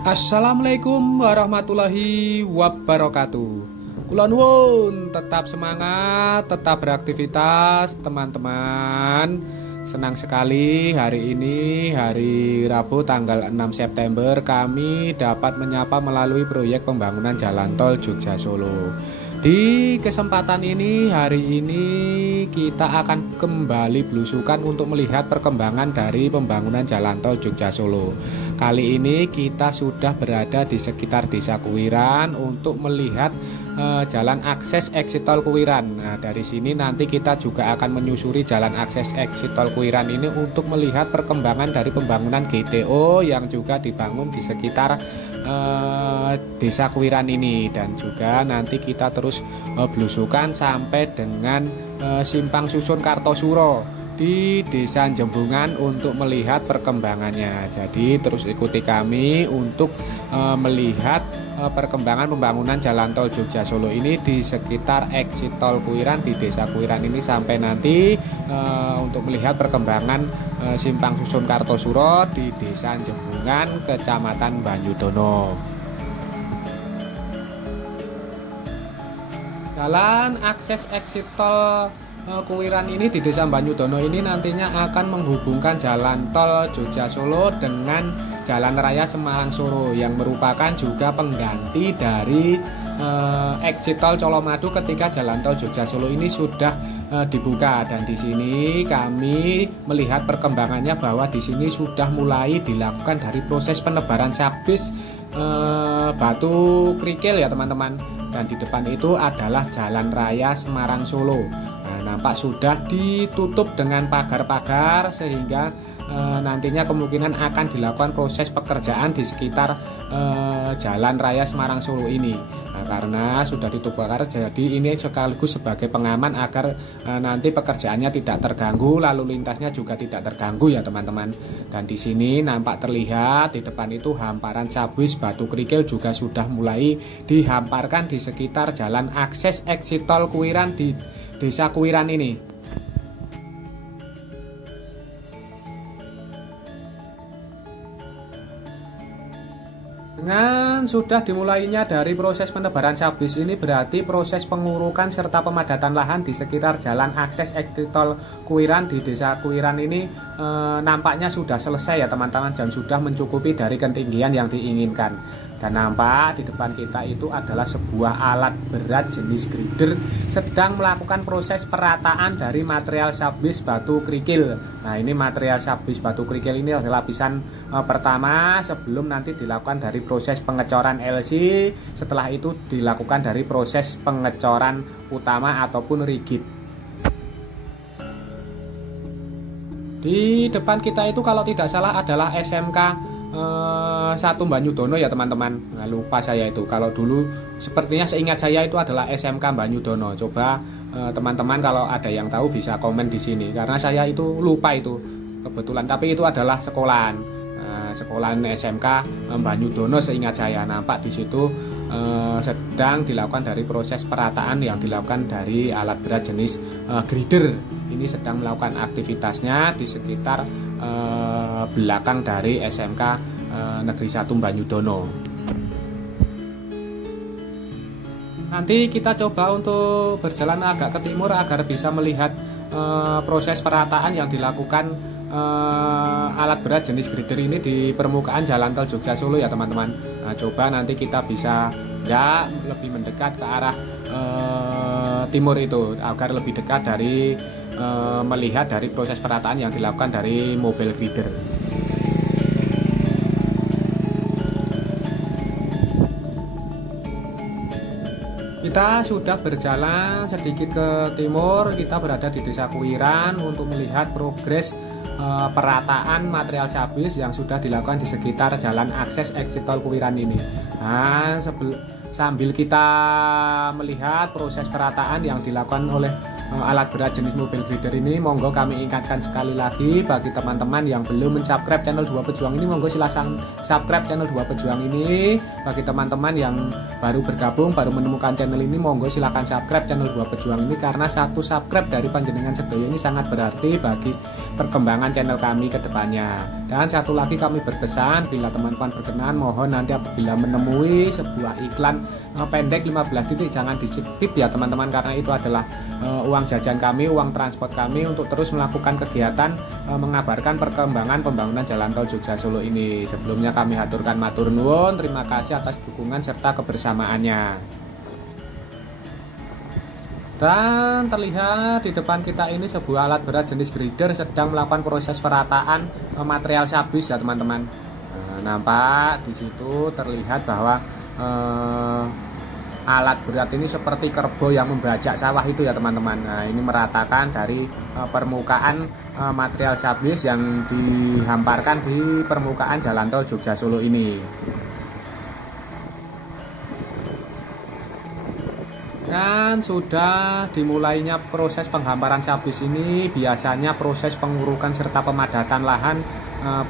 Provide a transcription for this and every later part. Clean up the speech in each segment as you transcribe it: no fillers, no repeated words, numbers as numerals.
Assalamualaikum warahmatullahi wabarakatuh. Kula nuwun tetap semangat, tetap beraktivitas teman-teman. Senang sekali hari ini, hari Rabu tanggal 6 September kami dapat menyapa melalui proyek pembangunan jalan tol Jogja Solo. Di kesempatan ini, hari ini kita akan kembali belusukan untuk melihat perkembangan dari pembangunan jalan tol Jogja Solo. Kali ini kita sudah berada di sekitar Desa Kuwiran untuk melihat jalan akses exit tol Kuwiran. Nah, dari sini nanti kita juga akan menyusuri jalan akses exit tol Kuwiran ini untuk melihat perkembangan dari pembangunan GTO yang juga dibangun di sekitar Desa Kuwiran ini, dan juga nanti kita terus belusukan sampai dengan Simpang Susun Kartosuro di Desa Jembungan untuk melihat perkembangannya. Jadi terus ikuti kami untuk melihat perkembangan pembangunan jalan tol Jogja Solo ini di sekitar exit tol Kuwiran di Desa Kuwiran ini sampai nanti untuk melihat perkembangan Simpang Susun Kartosuro di Desa Jembungan, Kecamatan Banyudono. Jalan akses exit tol Kuwiran ini di Desa Banyudono ini nantinya akan menghubungkan jalan tol Jogja Solo dengan Jalan Raya Semarang Solo yang merupakan juga pengganti dari exit tol Colomadu ketika jalan tol Jogja Solo ini sudah dibuka. Dan di sini kami melihat perkembangannya bahwa di sini sudah mulai dilakukan dari proses penebaran sabis batu kerikil ya teman-teman. Dan di depan itu adalah Jalan Raya Semarang Solo. Nah, nampak sudah ditutup dengan pagar-pagar sehingga nantinya kemungkinan akan dilakukan proses pekerjaan di sekitar Jalan Raya Semarang Solo ini. Nah, karena sudah ditutup pagar, jadi ini sekaligus sebagai pengaman agar nanti pekerjaannya tidak terganggu, lalu lintasnya juga tidak terganggu ya teman-teman. Dan di sini nampak terlihat di depan itu hamparan sabis batu kerikil juga sudah mulai dihamparkan di sekitar jalan akses exit tol Kuwiran di Desa Kuwiran ini. Dengan sudah dimulainya dari proses penebaran sabis ini berarti proses pengurukan serta pemadatan lahan di sekitar jalan akses exit tol Kuwiran di Desa Kuwiran ini nampaknya sudah selesai ya teman-teman, dan sudah mencukupi dari ketinggian yang diinginkan. Dan nampak di depan kita itu adalah sebuah alat berat jenis grader sedang melakukan proses perataan dari material sabis batu kerikil. Nah, ini material sabis batu kerikil ini adalah lapisan pertama sebelum nanti dilakukan dari proses pengecoran LC. Setelah itu dilakukan dari proses pengecoran utama ataupun rigid. Di depan kita itu kalau tidak salah adalah SMK 1 Banyudono ya teman-teman. Nah, lupa saya itu. Kalau dulu sepertinya seingat saya itu adalah SMK Banyudono. Coba teman-teman kalau ada yang tahu bisa komen di sini karena saya itu lupa itu kebetulan. Tapi itu adalah sekolahan SMK Banyudono seingat saya. Nampak di situ sedang dilakukan dari proses perataan yang dilakukan dari alat berat jenis grader. Ini sedang melakukan aktivitasnya di sekitar belakang dari SMK Negeri 1 Banyudono. Nanti kita coba untuk berjalan agak ke timur agar bisa melihat proses perataan yang dilakukan alat berat jenis grader ini di permukaan jalan tol Jogja Solo ya teman-teman. Nah, coba nanti kita bisa lebih mendekat ke arah timur itu agar lebih dekat dari melihat dari proses perataan yang dilakukan dari mobil grader. Kita sudah berjalan sedikit ke timur, kita berada di Desa Kuwiran untuk melihat progres perataan material sabis yang sudah dilakukan di sekitar jalan akses exit tol Kuwiran ini. Nah, sambil kita melihat proses perataan yang dilakukan oleh alat berat jenis mobil grader ini, monggo kami ingatkan sekali lagi bagi teman-teman yang belum mensubscribe channel Dua Pejuang ini, monggo silahkan subscribe channel Dua Pejuang ini. Bagi teman-teman yang baru bergabung, baru menemukan channel ini, monggo silahkan subscribe channel Dua Pejuang ini, karena satu subscribe dari panjenengan sedaya ini sangat berarti bagi perkembangan channel kami ke depannya. Dan satu lagi kami berpesan, bila teman-teman berkenan, mohon nanti apabila menemui sebuah iklan pendek 15 detik jangan di skip ya teman-teman, karena itu adalah uang jajan kami, uang transport kami untuk terus melakukan kegiatan mengabarkan perkembangan pembangunan jalan tol Jogja Solo ini. Sebelumnya kami haturkan matur nuwun, terima kasih atas dukungan serta kebersamaannya. Dan terlihat di depan kita ini sebuah alat berat jenis grader sedang melakukan proses perataan material sabis ya teman-teman. Nampak di situ terlihat bahwa alat berat ini seperti kerbau yang membajak sawah itu ya teman-teman. Nah, ini meratakan dari permukaan material sabis yang dihamparkan di permukaan jalan tol Jogja Solo ini. Dan sudah dimulainya proses penghamparan sabis ini, biasanya proses pengurukan serta pemadatan lahan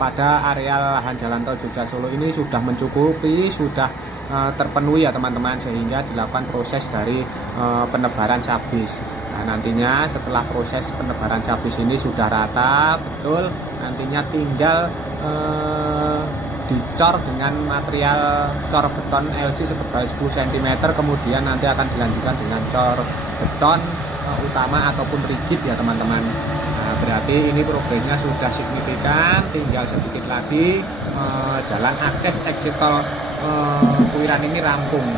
pada area lahan jalan tol Jogja Solo ini sudah mencukupi, sudah terpenuhi ya teman-teman, sehingga dilakukan proses dari penebaran sabis. Nah, nantinya setelah proses penebaran sabis ini sudah rata betul, nantinya tinggal dicor dengan material cor beton LC setebal 10 cm, kemudian nanti akan dilanjutkan dengan cor beton utama ataupun rigid ya teman-teman. Nah, berarti ini progresnya sudah signifikan, tinggal sedikit lagi jalan akses exit tol Kuiran ini rampung.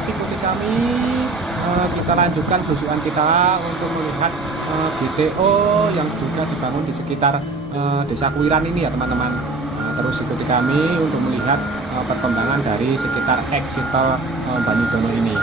Ikuti kami, kita lanjutkan belusukan kita untuk melihat GTO yang juga dibangun di sekitar desa Kuiran ini ya teman-teman. Terus ikuti kami untuk melihat perkembangan dari sekitar exit tol Banyudono ini.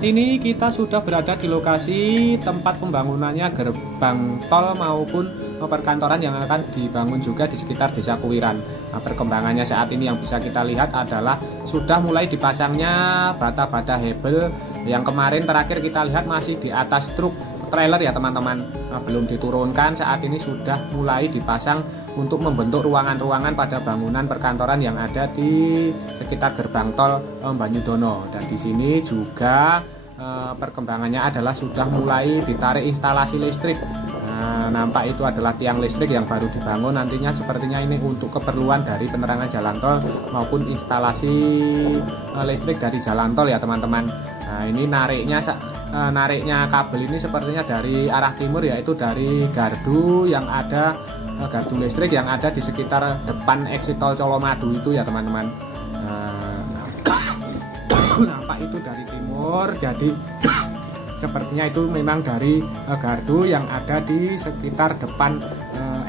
Saat ini kita sudah berada di lokasi tempat pembangunannya gerbang tol maupun perkantoran yang akan dibangun juga di sekitar desa Kuiran. Nah, perkembangannya saat ini yang bisa kita lihat adalah sudah mulai dipasangnya bata-bata hebel yang kemarin terakhir kita lihat masih di atas truk trailer ya teman-teman. Nah, belum diturunkan, saat ini sudah mulai dipasang untuk membentuk ruangan-ruangan pada bangunan perkantoran yang ada di sekitar gerbang tol Banyudono. Dan di sini juga perkembangannya adalah sudah mulai ditarik instalasi listrik. Nah, nampak itu adalah tiang listrik yang baru dibangun, nantinya sepertinya ini untuk keperluan dari penerangan jalan tol maupun instalasi listrik dari jalan tol ya teman-teman. Nah, ini nariknya kabel ini sepertinya dari arah timur, yaitu dari gardu yang ada, gardu listrik yang ada di sekitar depan exit tol Colomadu itu ya teman-teman. Nampak itu dari timur, jadi sepertinya itu memang dari gardu yang ada di sekitar depan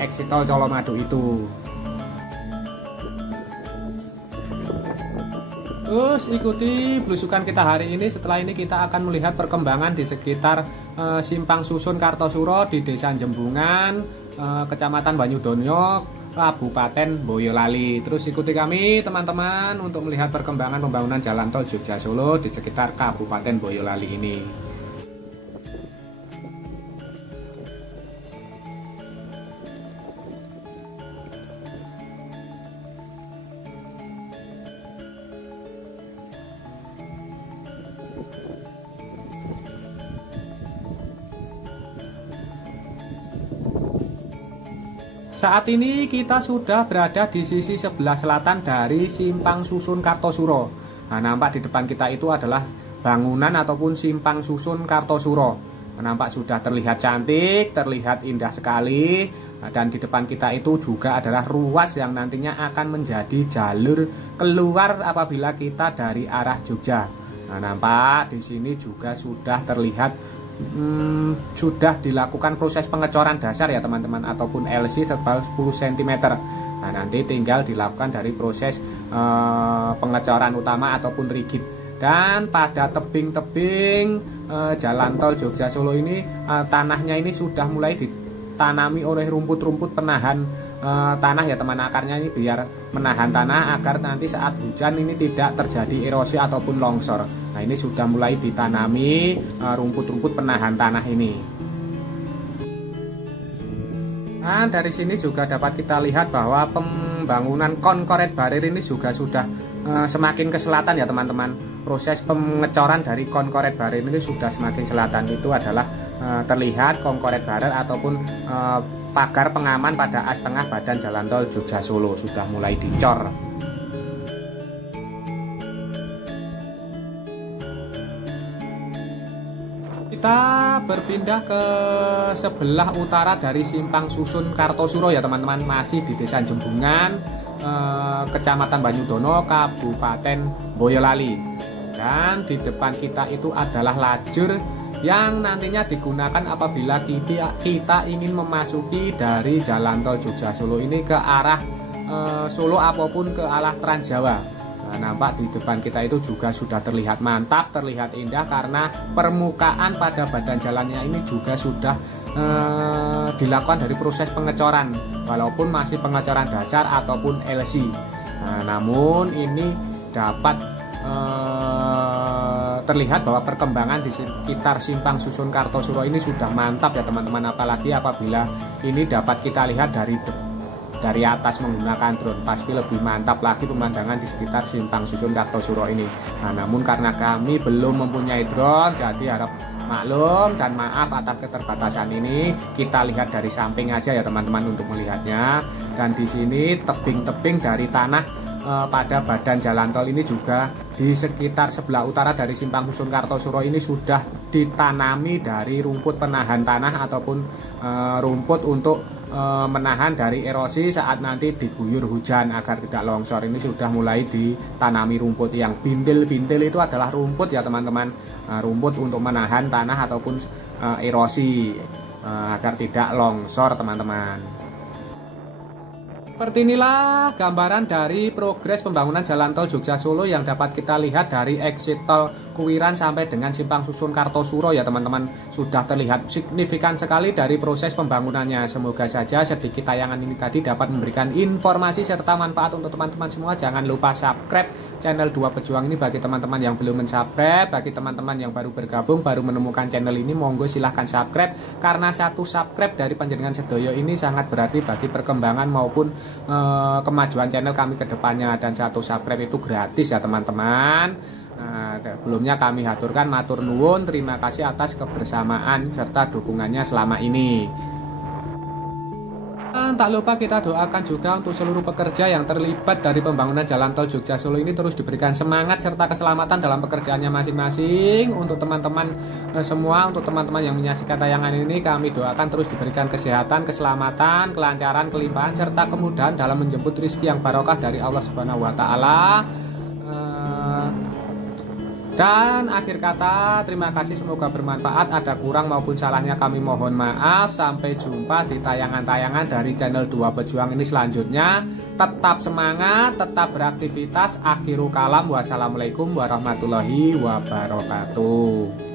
exit tol Colomadu itu. Terus ikuti belusukan kita hari ini. Setelah ini kita akan melihat perkembangan di sekitar Simpang Susun Kartosuro di Desa Jembungan, Kecamatan Banyudono, Kabupaten Boyolali. Terus ikuti kami teman-teman untuk melihat perkembangan pembangunan jalan tol Jogja Solo di sekitar Kabupaten Boyolali ini. Saat ini kita sudah berada di sisi sebelah selatan dari Simpang Susun Kartosuro. Nah, nampak di depan kita itu adalah bangunan ataupun Simpang Susun Kartosuro. Nampak sudah terlihat cantik, terlihat indah sekali. Dan di depan kita itu juga adalah ruas yang nantinya akan menjadi jalur keluar apabila kita dari arah Jogja. Nah, nampak di sini juga sudah terlihat sudah dilakukan proses pengecoran dasar ya teman-teman, ataupun LC tebal 10 cm. Nah, nanti tinggal dilakukan dari proses pengecoran utama ataupun rigid. Dan pada tebing-tebing jalan tol Jogja Solo ini, tanahnya ini sudah mulai ditanami oleh rumput-rumput penahan tanah ya teman. Akarnya ini biar menahan tanah agar nanti saat hujan ini tidak terjadi erosi ataupun longsor. Nah, ini sudah mulai ditanami rumput-rumput penahan tanah ini. Nah, dari sini juga dapat kita lihat bahwa pembangunan konkoret barir ini juga sudah semakin ke selatan ya teman-teman. Proses pengecoran dari konkoret barir ini sudah semakin selatan. Itu adalah terlihat konkoret barir ataupun pagar pengaman pada as tengah badan jalan tol Jogja Solo sudah mulai dicor. Kita berpindah ke sebelah utara dari Simpang Susun Kartosuro ya teman-teman, masih di Desa Jembungan, Kecamatan Banyudono, Kabupaten Boyolali. Dan di depan kita itu adalah lajur yang nantinya digunakan apabila kita ingin memasuki dari jalan tol Jogja Solo ini ke arah Solo ataupun ke arah Trans Jawa. Nah, nampak di depan kita itu juga sudah terlihat mantap, terlihat indah karena permukaan pada badan jalannya ini juga sudah dilakukan dari proses pengecoran, walaupun masih pengecoran dasar ataupun LC. Nah, namun ini dapat terlihat bahwa perkembangan di sekitar Simpang Susun Kartosuro ini sudah mantap ya teman-teman, apalagi apabila ini dapat kita lihat dari atas menggunakan drone, pasti lebih mantap lagi pemandangan di sekitar Simpang Susun Kartosuro ini. Nah, namun karena kami belum mempunyai drone, jadi harap maklum dan maaf atas keterbatasan ini. Kita lihat dari samping aja ya teman-teman untuk melihatnya. Dan di sini tebing-tebing dari tanah pada badan jalan tol ini juga di sekitar sebelah utara dari Simpang Susun Kartosuro ini sudah ditanami dari rumput penahan tanah ataupun rumput untuk menahan dari erosi saat nanti diguyur hujan agar tidak longsor. Ini sudah mulai ditanami rumput. Yang bintil-bintil itu adalah rumput ya teman-teman, rumput untuk menahan tanah ataupun erosi agar tidak longsor teman-teman. Seperti inilah gambaran dari progres pembangunan jalan tol Jogja Solo yang dapat kita lihat dari exit tol Kuwiran sampai dengan Simpang Susun Kartosuro ya teman-teman. Sudah terlihat signifikan sekali dari proses pembangunannya. Semoga saja sedikit tayangan ini tadi dapat memberikan informasi serta manfaat untuk teman-teman semua. Jangan lupa subscribe channel Dua Pejuang ini bagi teman-teman yang belum mensubscribe. Bagi teman-teman yang baru bergabung, baru menemukan channel ini, monggo silahkan subscribe. Karena satu subscribe dari panjenengan sedoyo ini sangat berarti bagi perkembangan maupun kemajuan channel kami ke depannya. Dan satu subscribe itu gratis ya teman-teman. Sebelumnya kami haturkan matur nuwun, terima kasih atas kebersamaan serta dukungannya selama ini. Tak lupa kita doakan juga untuk seluruh pekerja yang terlibat dari pembangunan jalan tol Jogja Solo ini terus diberikan semangat serta keselamatan dalam pekerjaannya masing-masing. Untuk teman-teman semua, untuk teman-teman yang menyaksikan tayangan ini, kami doakan terus diberikan kesehatan, keselamatan, kelancaran, kelimpahan serta kemudahan dalam menjemput rezeki yang barokah dari Allah Subhanahu wa taala. Dan akhir kata, terima kasih, semoga bermanfaat. Ada kurang maupun salahnya kami mohon maaf. Sampai jumpa di tayangan-tayangan dari channel Dua Pejuang ini selanjutnya. Tetap semangat, tetap beraktivitas. Akhirul kalam, wassalamualaikum warahmatullahi wabarakatuh.